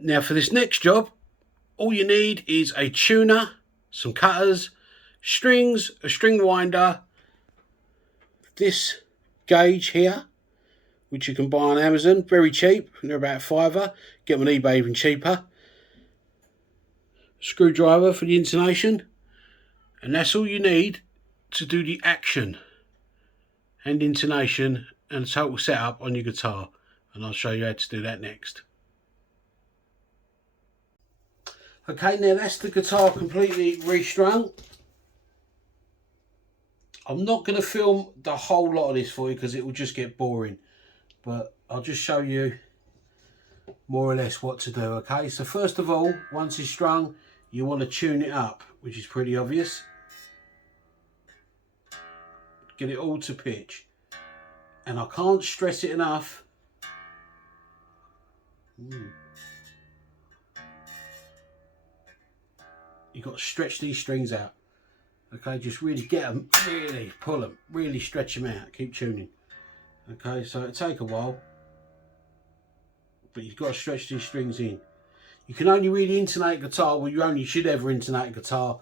Now for this next job, all you need is a tuner, some cutters, strings, a string winder, this gauge here, which you can buy on Amazon, very cheap, they're about a £5, get them on eBay even cheaper, screwdriver for the intonation, and that's all you need to do the action and intonation and total setup on your guitar, and I'll show you how to do that next. Okay, now that's the guitar completely restrung. I'm not going to film the whole lot of this for you because it will just get boring, but I'll just show you more or less what to do. Okay, so first of all, once it's strung, you want to tune it up, which is pretty obvious. Get it all to pitch, and I can't stress it enough. You've got to stretch these strings out. Okay, just really get them, really pull them, really stretch them out, keep tuning. Okay, so it'll take a while, but you've got to stretch these strings in. You can only really intonate guitar, well, you only should ever intonate a guitar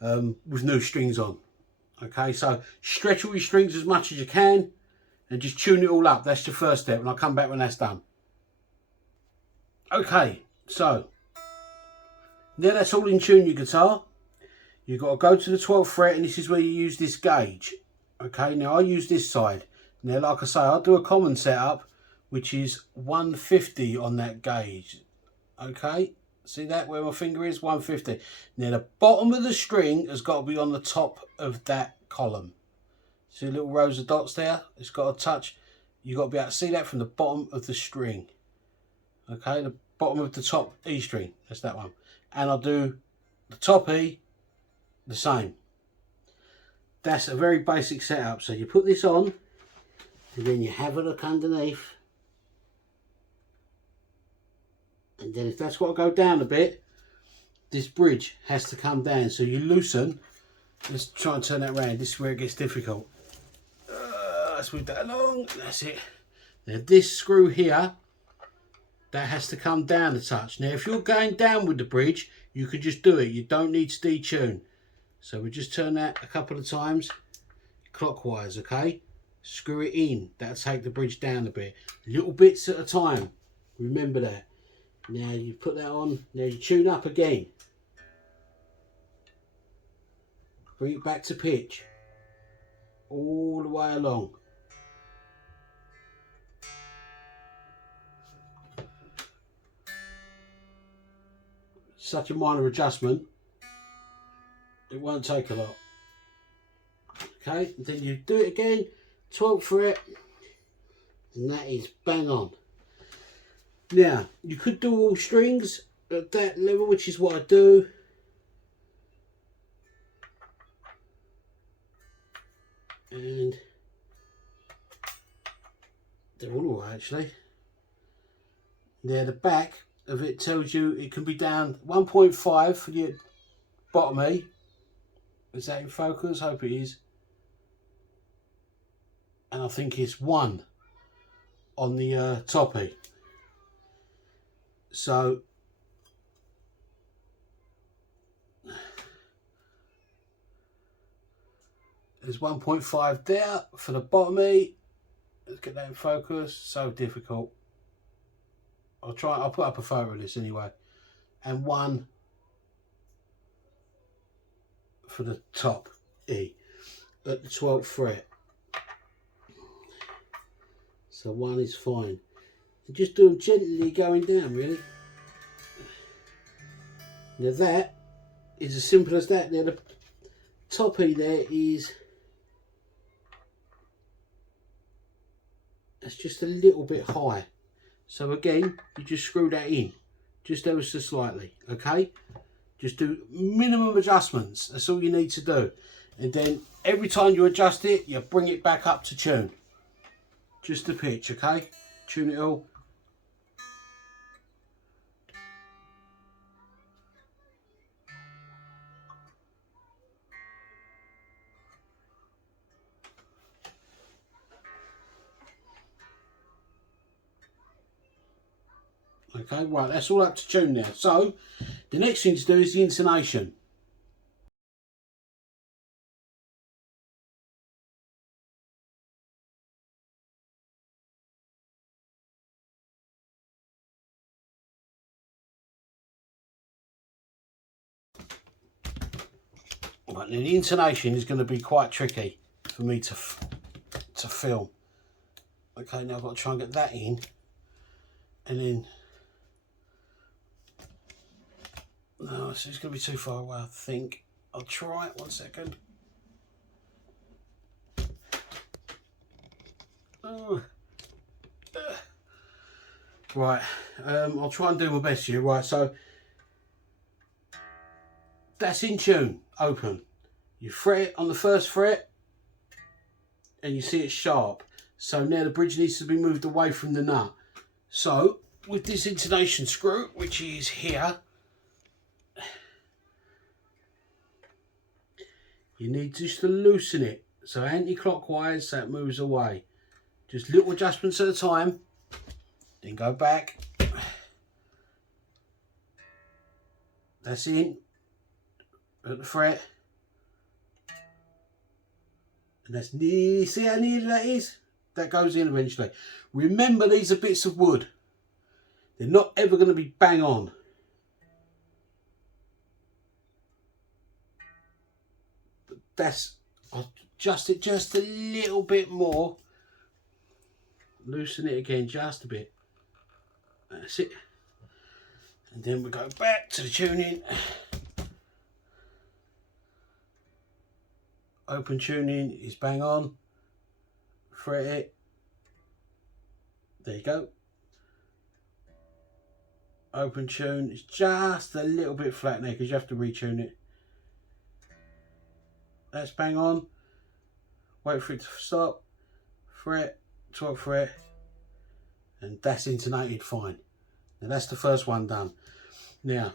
with new strings on. Okay, so stretch all your strings as much as you can and just tune it all up. That's your first step, and I'll come back when that's done. Okay, so now that's all in tune, your guitar. You've got to go to the 12th fret, and this is where you use this gauge. Okay, now I use this side. Now, like I say, I'll do a common setup, which is 150 on that gauge. Okay, see that where my finger is? 150. Now, the bottom of the string has got to be on the top of that column. See the little rows of dots there? It's got to touch. You've got to be able to see that from the bottom of the string. Okay, the bottom of the top E string. That's that one. And I'll do the top E the same. That's a very basic setup. So you put this on, and then you have a look underneath, and then if that's got to go down a bit, this bridge has to come down. So you loosen. Let's try and turn that around. This is where it gets difficult. Let's move that along. That's it. Now this screw here, that has to come down a touch. Now if you're going down with the bridge, you can just do it. You don't need to detune. So we just turn that a couple of times clockwise, okay? Screw it in. That'll take the bridge down a bit. Little bits at a time. Remember that. Now you put that on. Now you tune up again. Bring it back to pitch. All the way along. Such a minor adjustment. It won't take a lot. Okay, and then you do it again, 12th fret, and that is bang on. Now, you could do all strings at that level, which is what I do. And they're all right, actually. Now, the back of it tells you it can be down 1.5 for your bottom E. Is that in focus? Hope it is. And I think it's 1 on the top E. So there's 1.5 there for the bottom E. Let's get that in focus. So difficult. I'll put up a photo of this anyway. And 1 for the top E at the 12th fret. So 1 is fine. And just do them gently going down, really. Now that is as simple as that. Now the top E there is, that's just a little bit high. So again, you just screw that in, just ever so slightly, okay? Just do minimum adjustments. That's all you need to do. And then every time you adjust it, you bring it back up to tune. Just the pitch, okay? Tune it all. Okay, right, that's all up to tune now. So the next thing to do is the intonation. Right, now the intonation is going to be quite tricky for me to film. Okay, now I've got to try and get that in, and then no, it's going to be too far away. I think I'll try it. 1 second. Oh. Right, I'll try and do my best here. Right, so that's in tune, open. You fret it on the first fret and you see it's sharp. So now the bridge needs to be moved away from the nut. So with this intonation screw, which is here, you need just to loosen it. So anti-clockwise, so it moves away. Just little adjustments at a time. Then go back. That's in. At the fret. And that's nearly, see how nearly that is? That goes in eventually. Remember, these are bits of wood. They're not ever going to be bang on. But that's, I'll adjust it just a little bit more. Loosen it again just a bit. That's it. And then we go back to the tuning. Open tuning is bang on. Fret it. There you go. Open tune is just a little bit flat there because you have to retune it. That's bang on. Wait for it to stop. Fret, 12th fret, and that's intonated fine. Now that's the first one done. Now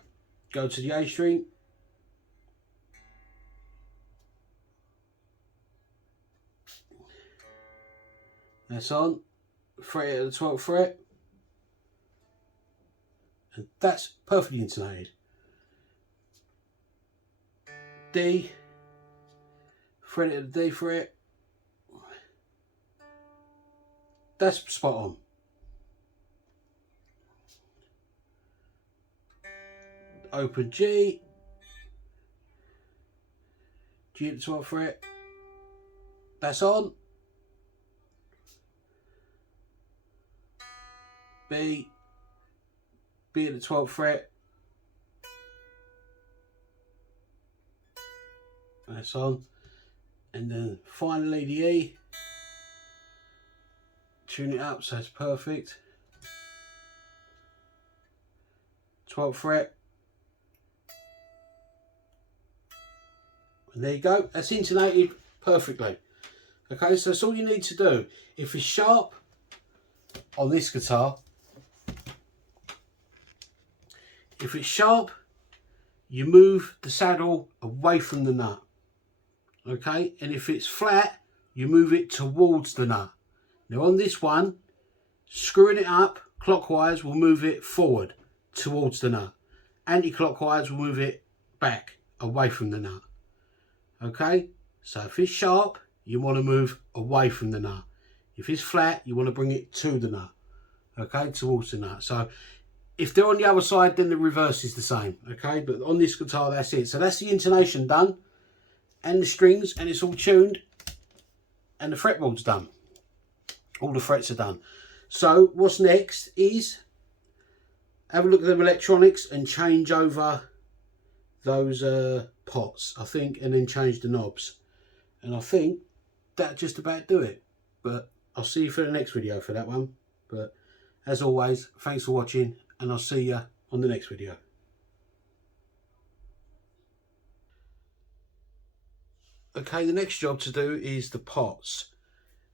go to the A string. That's on. Fret it at the 12th fret. And that's perfectly intonated. D. Fret it at the D fret. That's spot on. Open G. G at the 12th fret. That's on. B. B at the 12th fret. That's on. And then finally the E. Tune it up so it's perfect. 12th fret. And there you go. That's intonated perfectly. Okay, so that's all you need to do. If it's sharp on this guitar, you move the saddle away from the nut. Okay, and if it's flat, you move it towards the nut. Now on this one, screwing it up clockwise will move it forward towards the nut. Anti-clockwise will move it back away from the nut. Okay, so if it's sharp, you want to move away from the nut. If it's flat, you want to bring it to the nut. Okay, towards the nut. So if they're on the other side, then the reverse is the same. Okay, but on this guitar, that's it. So that's the intonation done, and the strings, and it's all tuned, and the fretboard's done. All the frets are done. So what's next is have a look at them electronics and change over those pots, I think, and then change the knobs. And I think that just about do it. But I'll see you for the next video for that one. But as always, thanks for watching, and I'll see you on the next video. Okay, the next job to do is the pots.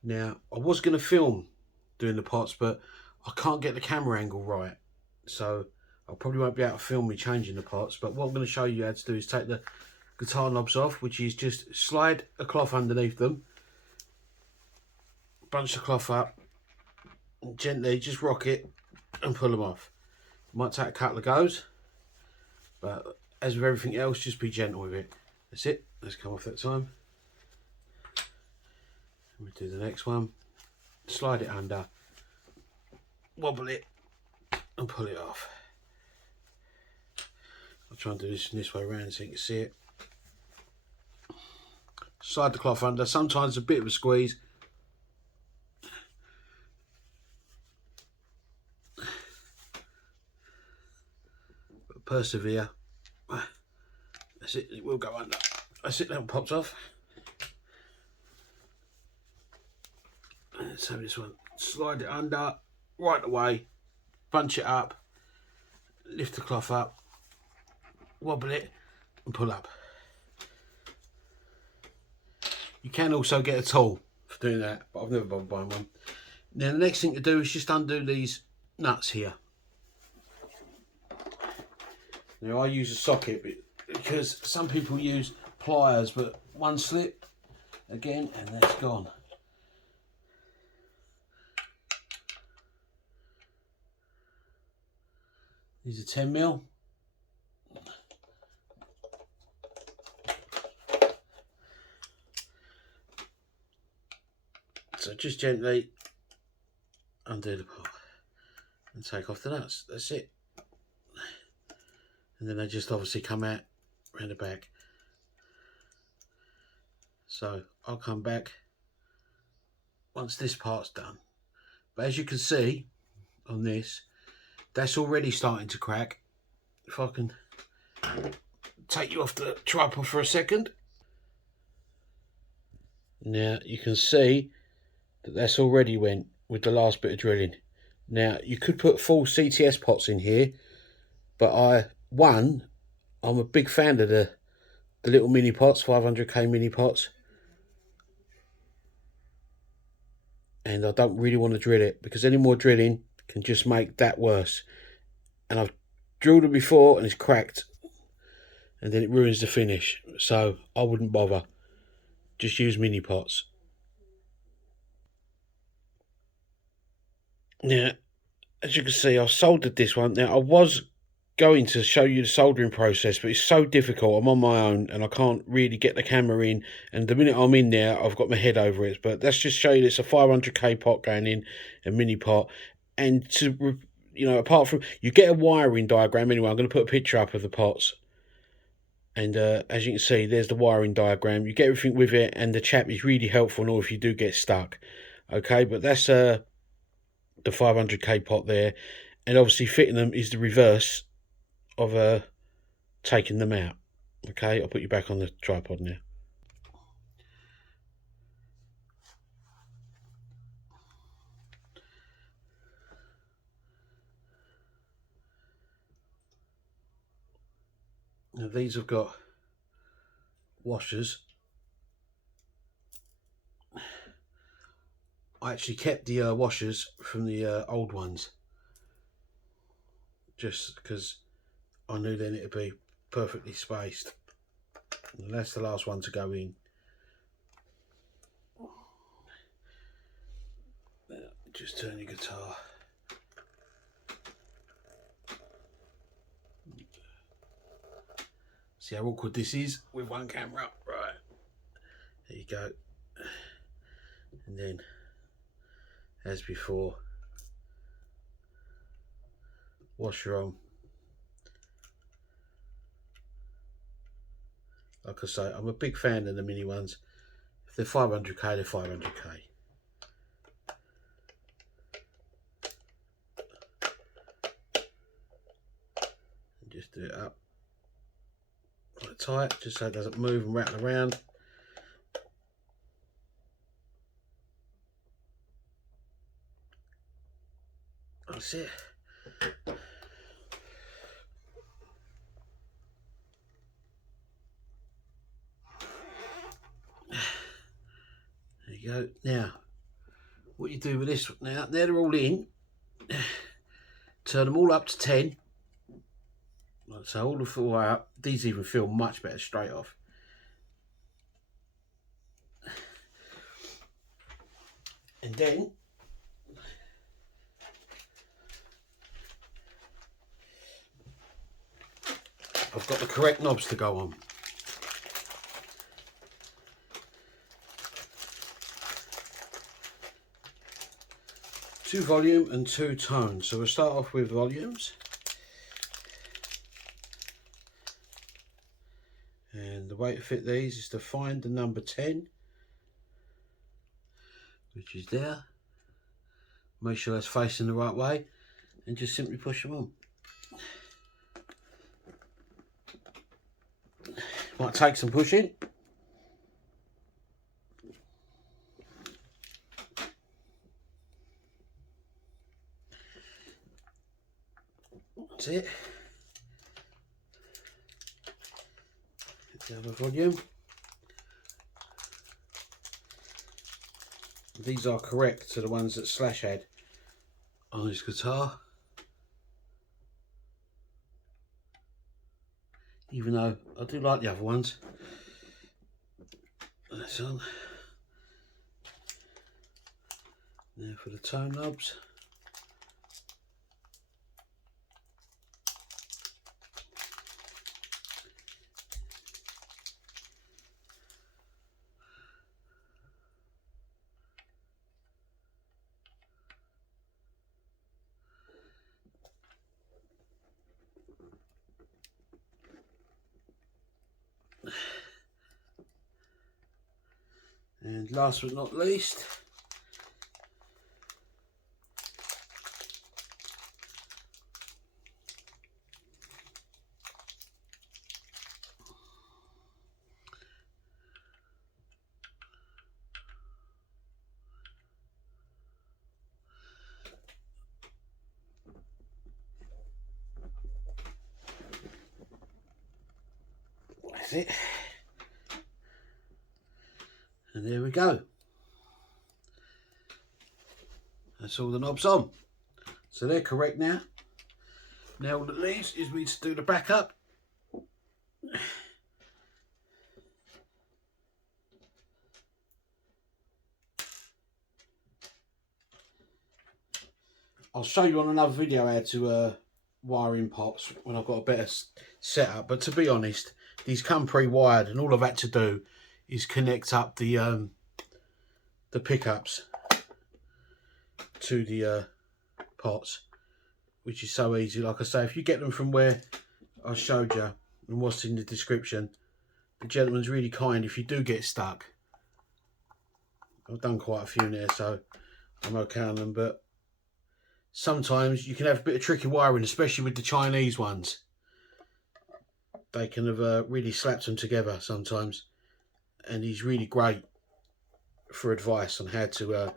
Now, I was going to film doing the pots, but I can't get the camera angle right. So I probably won't be able to film me changing the pots. But what I'm going to show you how to do is take the guitar knobs off, which is just slide a cloth underneath them, bunch the cloth up, and gently just rock it and pull them off. Might take a couple of goes, but as with everything else, just be gentle with it. That's it. Let's come off that time. We do the next one. Slide it under, wobble it, and pull it off. I'll try and do this way around so you can see it. Slide the cloth under. Sometimes a bit of a squeeze. But persevere. That's it. It will go under. That's it. That one pops off. Let's have this one. Slide it under right away. Bunch it up. Lift the cloth up. Wobble it and pull up. You can also get a tool for doing that, but I've never bothered buying one. Now the next thing to do is just undo these nuts here. Now I use a socket because some people use pliers, but one slip again and that's gone. These are 10mm. So just gently undo the part and take off the nuts. That's it. And then they just obviously come out around the back. So I'll come back once this part's done. But as you can see on this, that's already starting to crack. If I can take you off the tripod for a second. Now you can see that's already went with the last bit of drilling. Now you could put full CTS pots in here, but I'm a big fan of the little mini pots, 500k mini pots, and I don't really want to drill it because any more drilling can just make that worse. And I've drilled it before and it's cracked, and then it ruins the finish. So I wouldn't bother. Just use mini pots. Now, as you can see, I've soldered this one. Now, I was going to show you the soldering process, but it's so difficult. I'm on my own and I can't really get the camera in. And the minute I'm in there, I've got my head over it. But let's just show you it's a 500k pot going in, a mini pot. And to, you know, apart from, you get a wiring diagram anyway. I'm going to put a picture up of the pots. And as you can see, there's the wiring diagram. You get everything with it, and the chap is really helpful, or if you do get stuck. Okay, but that's the 500k pot there, and obviously fitting them is the reverse of taking them out. Okay, I'll put you back on the tripod now. Now these have got washers. I actually kept the washers from the old ones, just because I knew then it'd be perfectly spaced. And that's the last one to go in. Just turn your guitar. See how awkward this is with one camera? Right. There you go. And then, as before, washer on. Like I say, I'm a big fan of the mini ones. If they're 500k, they're 500k. And just do it up quite tight, just so it doesn't move and rattle around. That's it. There you go. Now, what you do with this, now they're all in, turn them all up to 10. Like so, all the way up. These even feel much better straight off. And then I've got the correct knobs to go on. Two volume and two tone. So we'll start off with volumes. And the way to fit these is to find the number 10, which is there. Make sure that's facing the right way and just simply push them on. Might take some pushing. That's it. The other volume. These are correct to the ones that Slash had on his guitar. Even though I do like the other ones. That's on. Now for the tone knobs. And last but not least, that's it. And there we go. That's all the knobs on. So they're correct now. Now all that leaves is me to do the backup. I'll show you on another video how to wire in pots when I've got a better setup. But to be honest, these come pre-wired, and all I've had to do is connect up the pickups to the pots, which is so easy. Like I say, if you get them from where I showed you and what's in the description, the gentleman's really kind if you do get stuck. I've done quite a few there, so I'm okay on them, but sometimes you can have a bit of tricky wiring, especially with the Chinese ones. They can have really slapped them together sometimes, and he's really great for advice on how to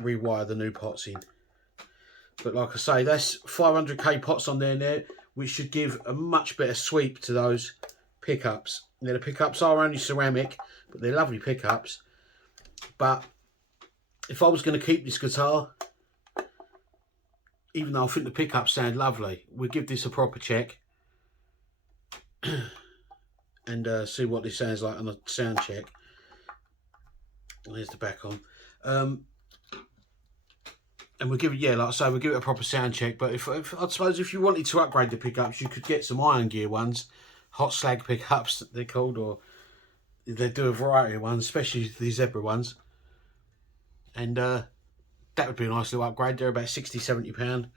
rewire the new pots in. But like I say, that's 500k pots on there, which should give a much better sweep to those pickups. Now the pickups are only ceramic, but they're lovely pickups. But if I was going to keep this guitar, even though I think the pickups sound lovely, we'll give this a proper check and see what this sounds like on a sound check. There's the back on. And we'll give it, yeah, like I say, we'll give it a proper sound check. But if I suppose if you wanted to upgrade the pickups, you could get some iron gear ones, hot slag pickups they're called, or they do a variety of ones, especially the zebra ones. And that would be a nice little upgrade. They're about £60–70,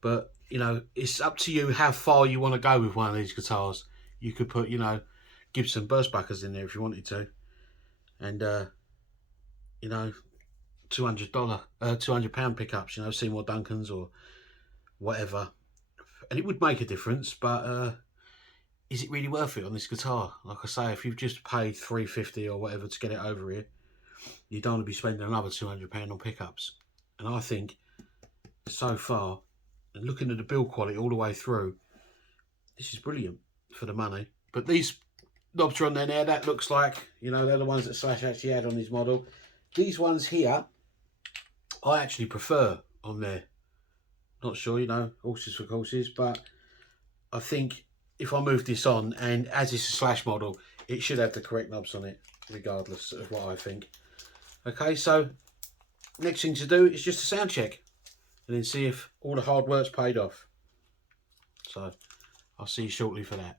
but you know, it's up to you how far you want to go with one of these guitars. You could put, you know, Chibson burst buckers in there if you wanted to, and you know, £200 pickups, you know, Seymour Duncans or whatever, and it would make a difference. But is it really worth it on this guitar? Like I say, if you've just paid $350 or whatever to get it over here, you don't want to be spending another £200 on pickups. And I think so far, and looking at the build quality all the way through, this is brilliant for the money. But these knobs are on there now. That looks like, you know, they're the ones that Slash actually had on his model. These ones here, I actually prefer on there. Not sure, you know, horses for courses, but I think if I move this on, and as it's a Slash model, it should have the correct knobs on it, regardless of what I think. Okay, so next thing to do is just a sound check, and then see if all the hard work's paid off. So I'll see you shortly for that.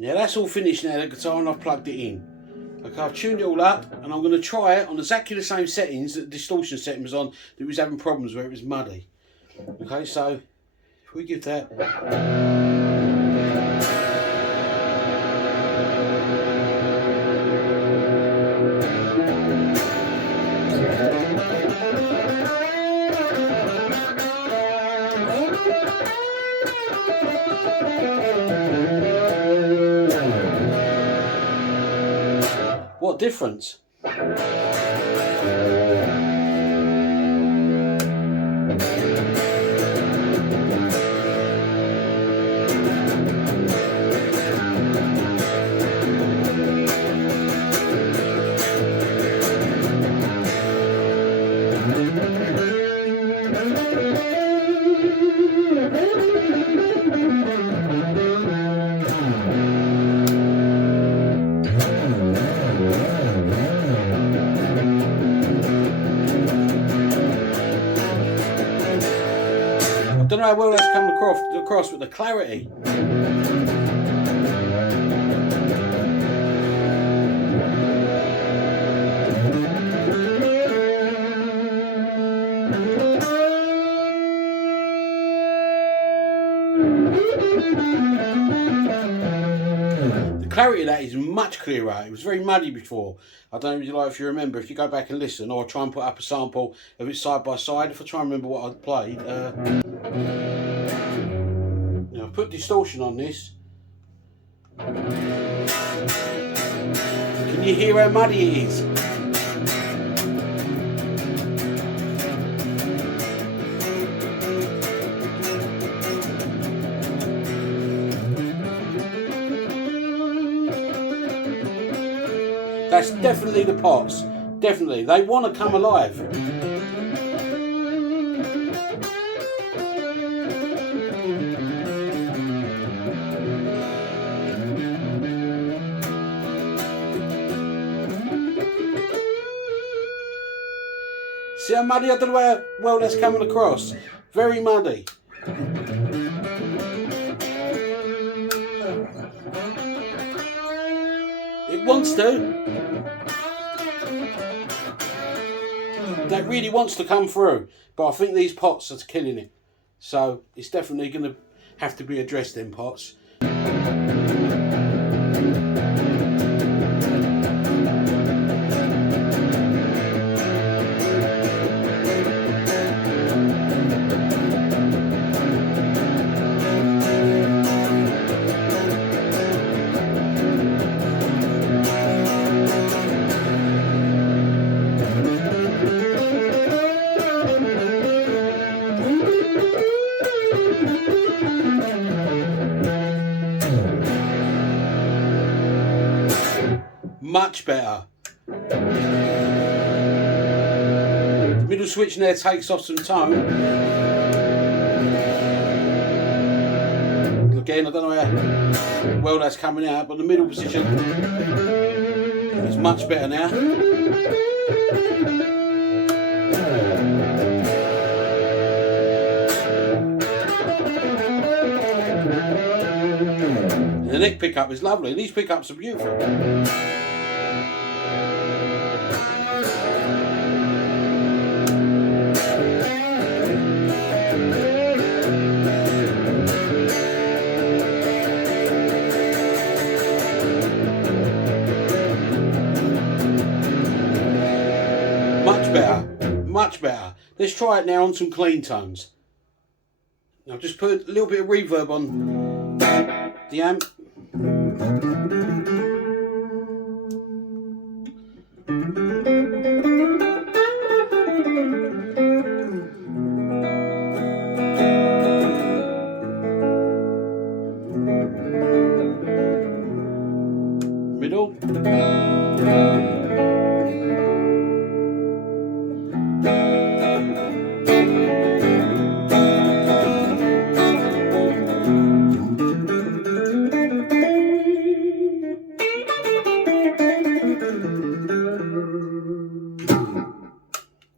Now that's all finished now, the guitar, and I've plugged it in. Okay, I've tuned it all up, and I'm going to try it on exactly the same settings that the distortion setting was on, that was having problems where it was muddy. Okay, so if we give that. What difference? I don't know how well that's come across with the clarity. The clarity of that is much clearer. It was very muddy before. I don't know if you remember, if you go back and listen, or try and put up a sample of it side by side. If I try and remember what I played. Now I've put distortion on this. Can you hear how muddy it is? That's definitely the pots. Definitely. They want to come alive. See how muddy? I don't know how well that's coming across. Very muddy. It wants to. That really wants to come through, but I think these pots are killing it. So it's definitely going to have to be addressed, them pots. Much better. Middle switch there takes off some tone. Again, I don't know how well that's coming out, but the middle position is much better now. And the neck pickup is lovely. These pickups are beautiful. Much better. Let's try it now on some clean tones. I'll just put a little bit of reverb on the amp. Middle.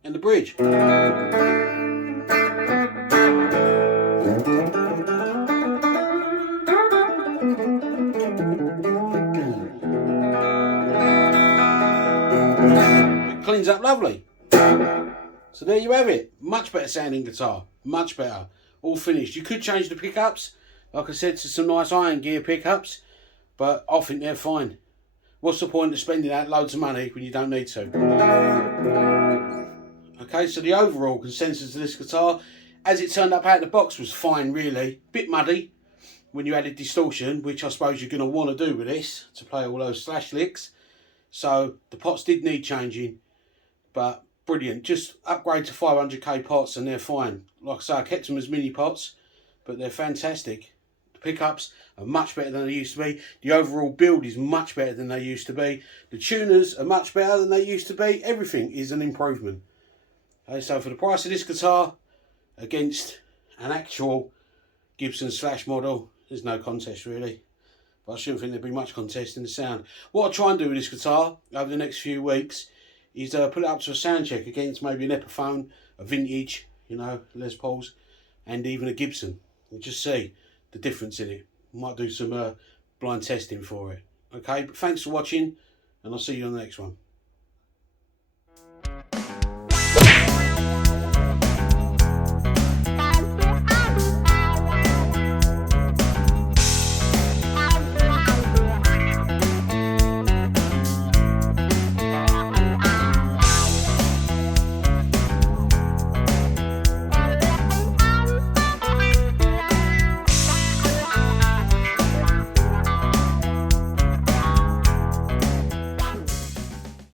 And the bridge. Cleans up lovely. So there you have it. Much better sounding guitar. Much better. All finished. You could change the pickups, like I said, to some nice iron gear pickups, but I think they're fine. What's the point of spending out loads of money when you don't need to? Okay, so the overall consensus of this guitar, as it turned up out of the box, was fine really. Bit muddy when you added distortion, which I suppose you're going to want to do with this to play all those slash licks. So the pots did need changing, but brilliant. Just upgrade to 500k pots and they're fine. Like I say, I kept them as mini pots, but they're fantastic. The pickups are much better than they used to be. The overall build is much better than they used to be. The tuners are much better than they used to be. Everything is an improvement. Okay, so for the price of this guitar against an actual Gibson slash model, there's no contest really. But I shouldn't think there'd be much contest in the sound. What I'll try and do with this guitar over the next few weeks is put it up to a sound check against maybe an Epiphone, a vintage, you know, Les Pauls, and even a Gibson, and just see the difference in it. Might do some blind testing for it. Okay, but thanks for watching, and I'll see you on the next one.